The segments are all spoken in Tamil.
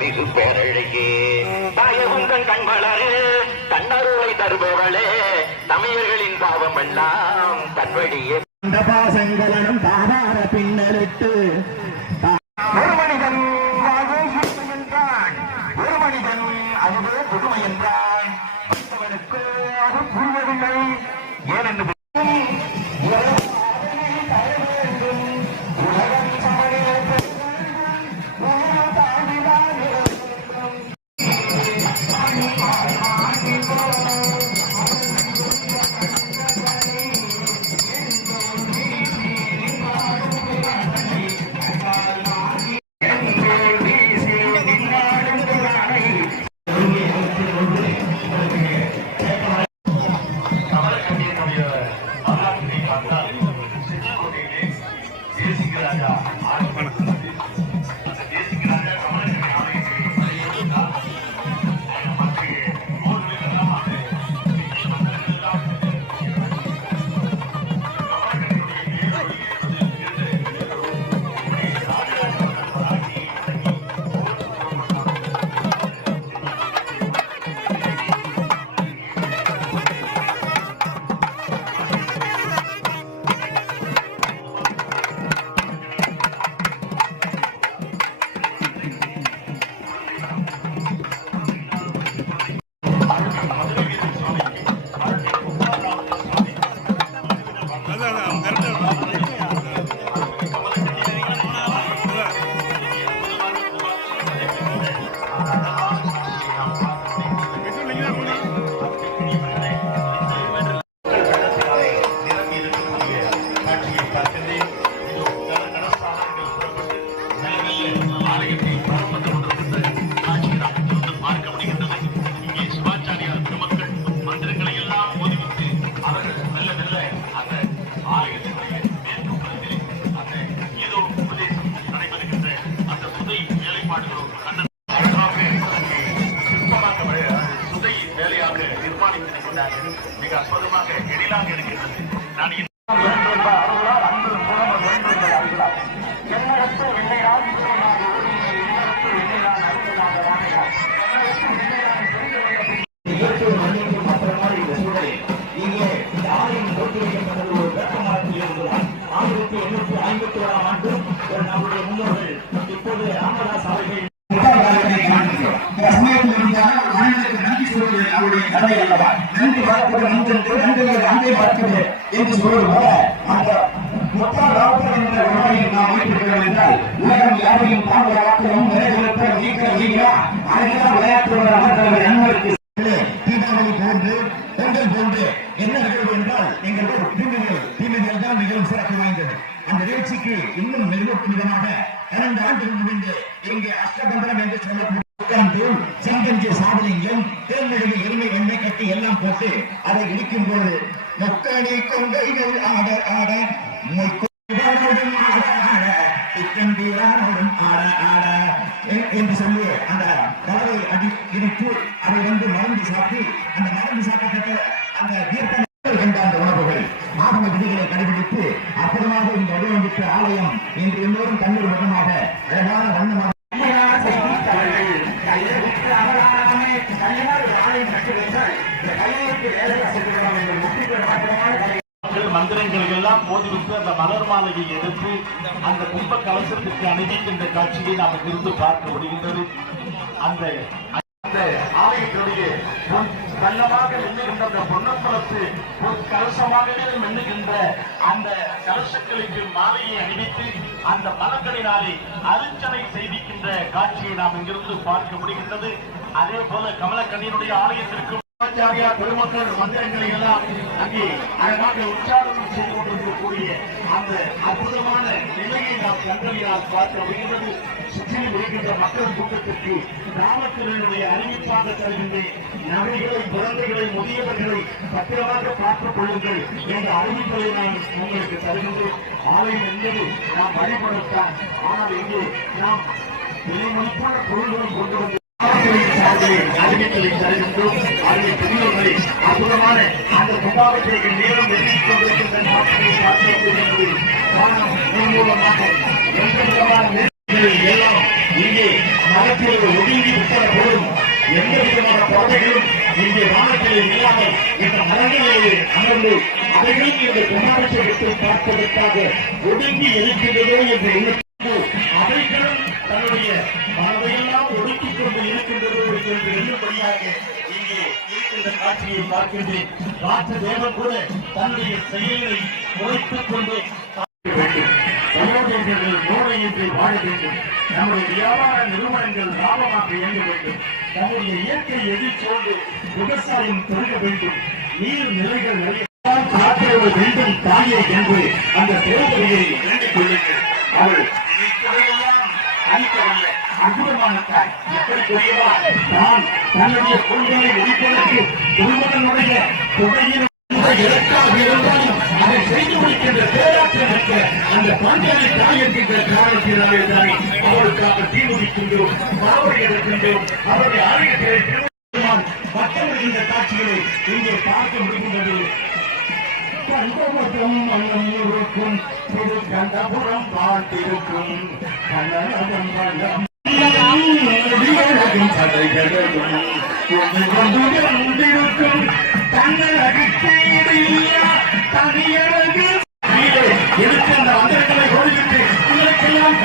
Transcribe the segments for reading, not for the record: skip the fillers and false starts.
பேரழகே தாயகுந்தன் கண்மலரே தன்னருளை தருபவளே தமிழர்களின் பாவம் எல்லாம் தன்வழியே பாசங்களும் தாரார பின்னலிட்டு ஒரு மனிதன் என்றான், ஒரு மனிதன் அதுவே புதுமை என்றான். மற்றவனுக்கு அது புரிவதில்லை. ஏனென்று மிக அற்புதமாக எளிதாக இருக்கின்றது. நான் நம்முடைய முன்னோர்கள் இப்போது ராமதாஸ் அவர்கள் அவருடைய கதை அல்லவா நன்றி பார்ப்பது நன்றி பார்க்கிறது என்று சொல்வது போல அந்த என்ற உணவையும் நாம் வைத்திருக்கிறோம் என்றால் உலகம் யாரையும் பாதுகாக்கவும் நிறைவேற்ற நீக்கிறா அதெல்லாம் விளையாட்டு அவர்கள் நண்பருக்கு தீபாவளி போன்று பொங்கல் போன்று என்ன நிகழ்வு என்றால் எங்கள் தீமைகள் தான் மிகவும் சிறப்பு வாய்ந்தது. அந்த நிகழ்ச்சிக்கு இன்னும் மெருகூட்டும் விதமாக 2 ஆண்டுகள் முடிந்து இங்கே அஷ்டபந்தனம் என்று சொல்லக்கூடிய செங்கஞ்சி சாதனையும் தேர்ந்தெடுக்க எருமை எண்ணெய் கட்டி எல்லாம் போட்டு அதை இடிக்கும் போது மொக்கணி கொங்கைகள் ஆட ஆட என்று சொல்லி அந்த கலவை அடி இடித்து அதை மருந்து சாப்பிட்டு அந்த மருந்து சாப்பிட்ட அந்த தீர்த்த அந்த உணவுகள் ஆகம விதிகளை கடைபிடித்து அற்புதமாக இந்த வடிவமைப்பு ஆலயம் இன்று எல்லோரும் கண்ணூர் முகமாக அழகான வண்ணமாக மந்திரங்களை எல்லாம் போதிவிட்டு அந்த மலர் மாலையை எடுத்து அந்த கும்ப கலசத்திற்கு அணுகின்ற காட்சியை நாம் இருந்து பார்க்க முடிகின்றது. அந்த ஆலயத்தினுடைய கள்ளமாக மின்னுகின்ற அந்த பொன்னம்பலத்து கலசமாகவே மின்னுகின்ற அந்த கலசங்களுக்கு மாலையை அணிவித்து அந்த மலங்களினாலே அர்ச்சனை செய்திக்கின்ற காட்சியை நாம் இங்கிருந்து பார்க்க முடிகின்றது. அதே போல கமலக்கண்ணியினுடைய ஆலயத்திற்கு பெருமக்கள் மந்திரங்களை எல்லாம் அங்கே அழகாக உச்சாரணம் செய்து கொண்டிருக்கக்கூடிய அந்த அற்புதமான நிலையை நாம் கண்களினால் பார்க்க முடிகின்றது. சுற்றிலும் இருக்கின்ற மக்கள் கூட்டத்திற்கு கிராமத்தினுடைய அறிவிப்பாக தருகின்றேன். நகைகளை, குழந்தைகளை, முதியவர்களை பத்திரமாக பார்த்துக் கொள்ளுங்கள் என்ற அறிவிப்பை நான் உங்களுக்கு தருகின்றேன். ஆலயம் என்பது நாம் வழிபடத்தான். ஆனால் இங்கே நாம் விலைமதிப்பான பொருள்களும் கொண்டு வந்து அறிவித்தலை தருகின்றோம். ஆகிய பெரியவர்களை அற்புதமான அந்த கும்பாபிஷேக நேரம் வெளியிட்டுக் கொண்டிருக்கின்ற நாட்களை பார்க்கப்படுகிறது. மூலமாக எந்த விதமான எல்லாம் இங்கே மரத்தில் ஒளி அவர்களும் இங்கே வானத்திலே இல்லாமல் இந்த மரங்களிலே அமர்ந்து அவைகளும் இந்த குமாரசேகத்தை பார்ப்பதற்காக ஒடுங்கி இருக்கின்றதோ என்று எண்ணப்பட்டு அவைகளும் தன்னுடைய மனதையெல்லாம் ஒடுக்கிக் கொண்டு இருக்கின்றதோ என்று எண்ணும்படியாக இங்கே இருக்கின்ற காட்சியை பார்க்கின்றேன். காற்று தேவன் கூட தன்னுடைய செயலை குறைத்துக் கொண்டு வேண்டும். நோடையின்றி வாழ வேண்டும். நம்முடைய வியாபார நிறுவனங்கள் லாபமாக இயங்க வேண்டும். நம்முடைய இயற்கை எதிர்ச்சோடு விவசாயம் பெருக வேண்டும். நீர் நிலைகள் நிறைய காத்திருக்க வேண்டும் தாயை என்று அந்த தேவதையை வேண்டிக் கொள்ளுங்கள். அவள் அளிக்கவில்லை. அற்புதமான தாய் எப்படி பெரியவா தான் தன்னுடைய கொள்கையை வெளிப்படுத்தி குடும்பத்தினுடைய தொகையின் எதற்காக இருந்தாலும் அதை செய்து முடிக்கின்ற பேராற்றல் மிக்க அந்த பஞ்சாலை தாய் என்கின்ற காரணத்தினாலே தானே அவளுக்காக தீர்வுகின்றோம், பாவனை எடுக்கின்றோம். அவருடைய ஆரோக்கியத்தை மற்றவர்கள் இந்த காட்சிகளை இங்கே பார்க்க முடிகின்றது. கண்டபுரம் மன்னூருக்கும் புது கண்டபுரம் பாட்டிருக்கும் கண்ணகம் வண்ணம் சதைகளும் கொண்டிருக்கும் தன்னழகுக்கு தனியழகு எடுத்து அந்த மந்திரங்களை கொடுக்கிட்டு உங்களுக்கெல்லாம்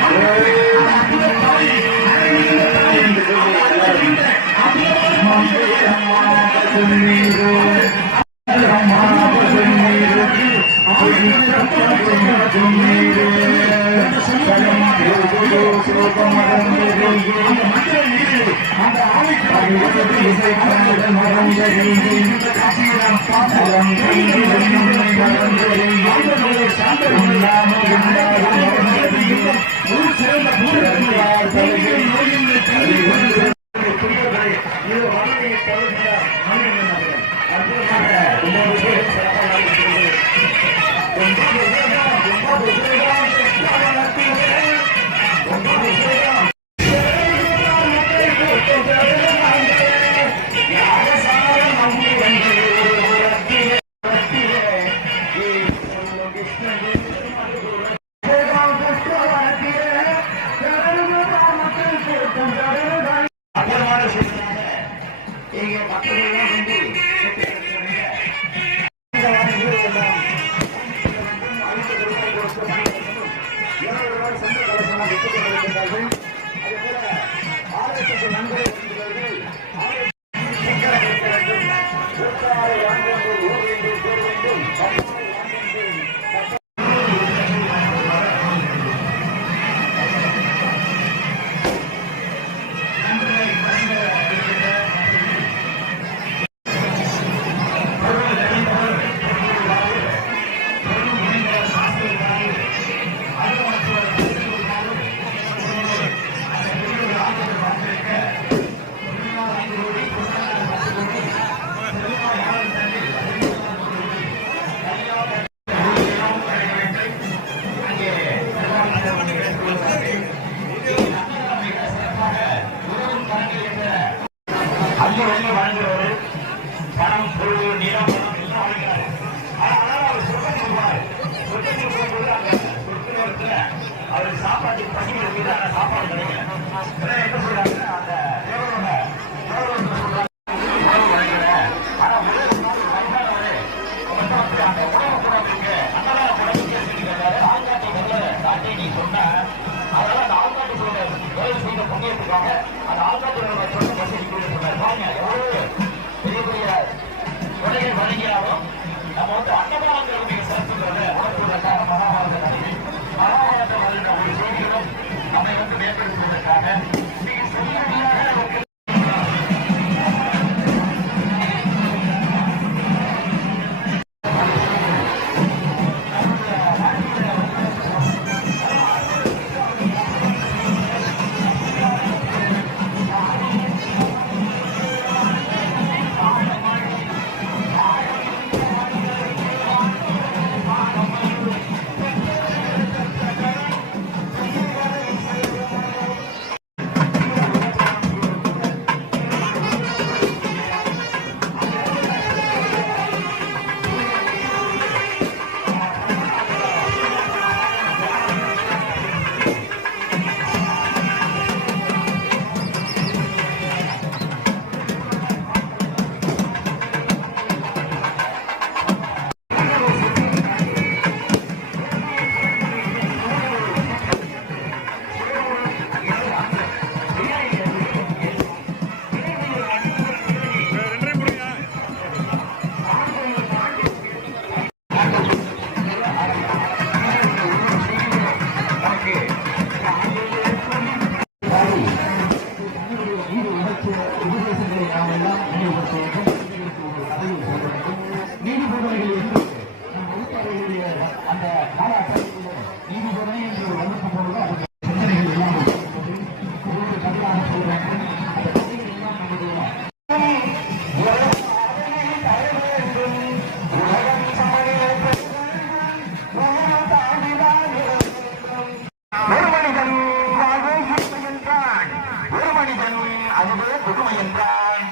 புதுமை என்றான்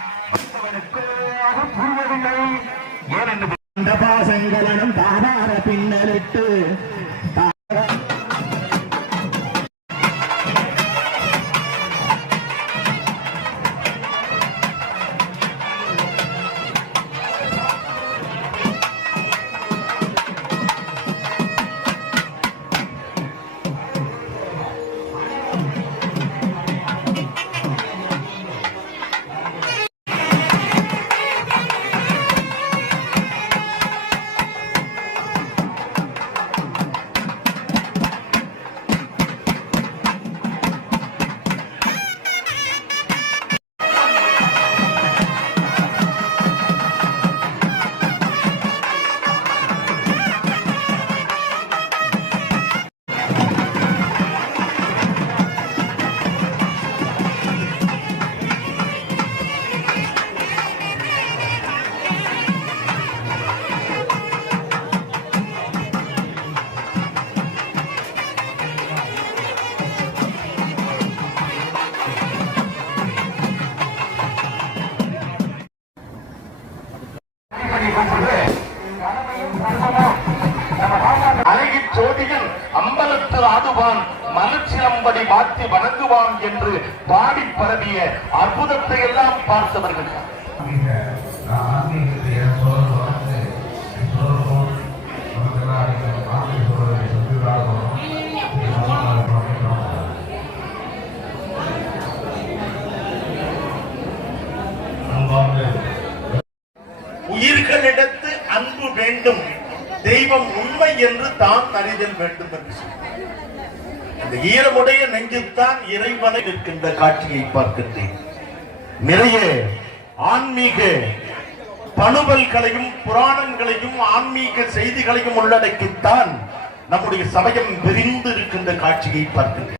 புரியவில்லை. ஏனென்று பாசங்களும் தாரார பின்னலிட்டு அழகின் சோதியில் அம்பலத்து ஆடுவான் மலர்ச்சிலம்படி மாற்றி வணங்குவான் என்று பாடி பரவிய அற்புதத்தை எல்லாம் பார்த்தவர்கள். உயிர்களிடத்து அன்பு வேண்டும், தெய்வம் உண்மை என்று தான் அறிதல் வேண்டும் என்று இந்த ஈரமுடைய நெஞ்சுத்தான் இறைவனை இருக்கின்ற காட்சியை பார்க்கின்றேன். நிறைய ஆன்மீக பணுவல்களையும் புராணங்களையும் ஆன்மீக செய்திகளையும் உள்ளடக்கித்தான் நம்முடைய சமயம் விரிந்து இருக்கின்ற காட்சியை பார்க்கின்றேன்.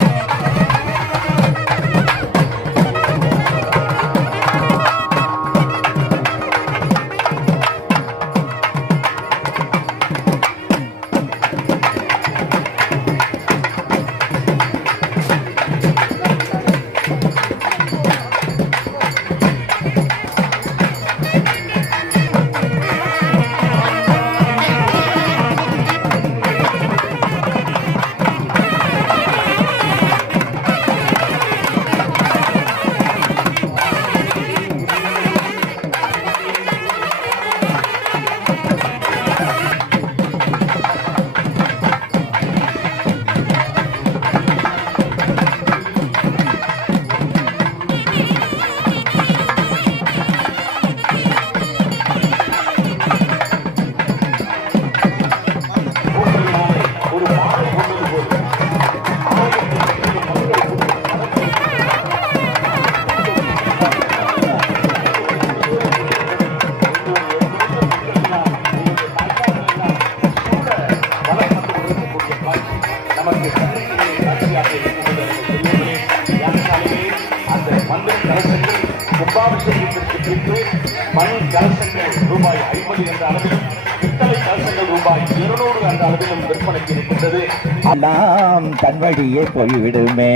மண் கலசங்கள் ரூபாய் 50 என்ற அளவிலும் பித்தளை கலசங்கள் ரூபாய் 200 என்ற அளவிலும் விற்பனைக்கு இருக்கின்றது. எல்லாம் தன்வழியே போய்விடுமே.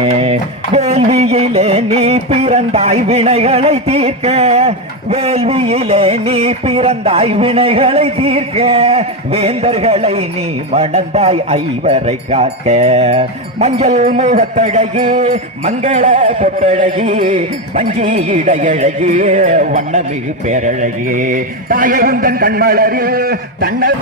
வேள்வியிலே நீ பிறந்தாய் வினைகளை தீர்க்க, வேள்வியிலே நீ பிறந்தாய் வினைகளை தீர்க்க, வேந்தர்களை நீ மணந்தாய் ஐவரை காக்க. மஞ்சள் முகத்தழகி மங்கள பொட்டழகி பஞ்சி இடையழகி வண்ணமிகு பேரழகி தாயகுந்தன் கண்மலரில் தன்னல்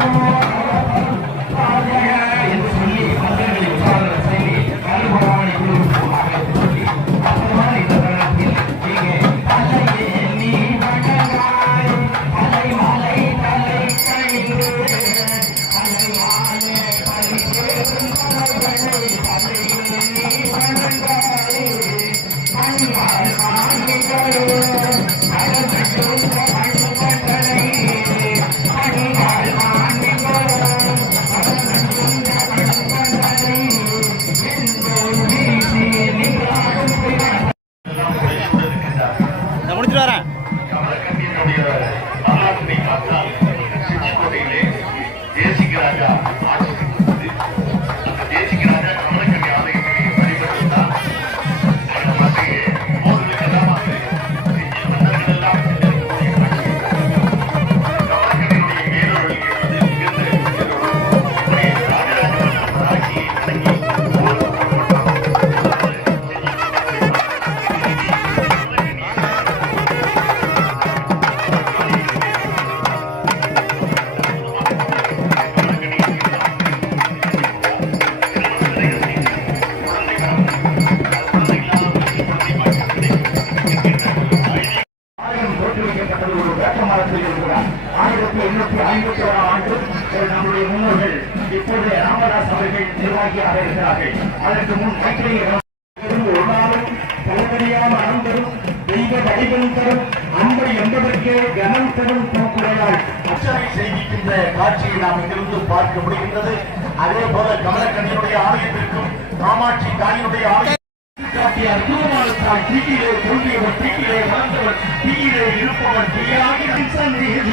தலைவரியால் அறம் தரும் தெய்வ வடிவம் தரும் அன்பை என்பதற்கே கனம் தரும் பூக்குறையால் அர்ச்சனை செய்கின்ற காட்சியை நாம் இங்கிருந்து பார்க்க முடிகின்றது. அதே போல கமலக்கண்ணியுடைய ஆலயத்திற்கும் காமாட்சி தாயினுடைய ஆலயம் காட்டியார் திருமாலத்தால் தீயிலே தோன்றியவர் தீயிலே வளர்ந்தவர் தீயிலே இருப்பவர் தீயாகி சந்நிதியில்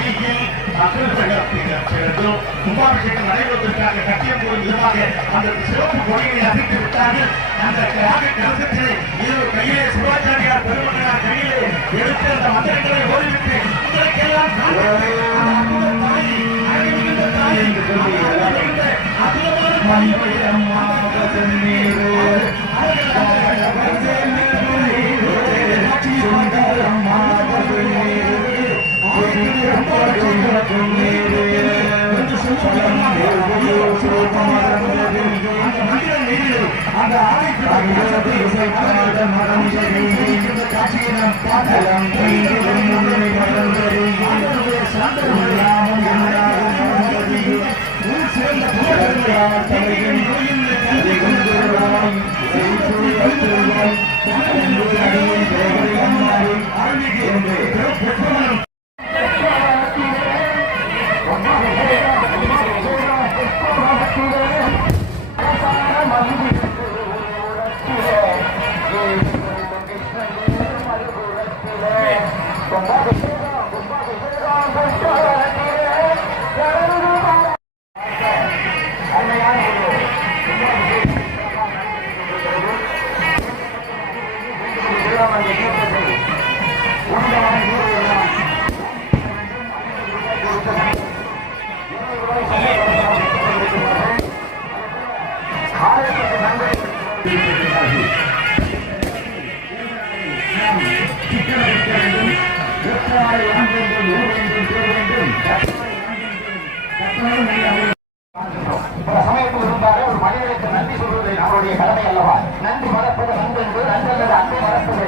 கும்பாபிஷேகம் நடைபெறுவதற்காக கட்டியம் போடும் விதமாக அந்த சிறப்பு கொடிகளை அகற்றி விட்டார்கள். அந்த கலசத்திலே ஏதோ கையிலே சிவாச்சாரியார் பெருமகனார் கையிலே எடுத்து அந்த மந்திரங்களை ஓடிவிட்டு உங்களுக்கெல்லாம் காட்சியை நாம் பார்க்கலாம். சமயத்தில் இருந்தாலே ஒரு மனிதனுக்கு நன்றி சொல்வது நம்மளுடைய கடமை அல்லவா? நன்றி மறப்பது நன்றென்று நன்றல்லது அன்பை மறப்பது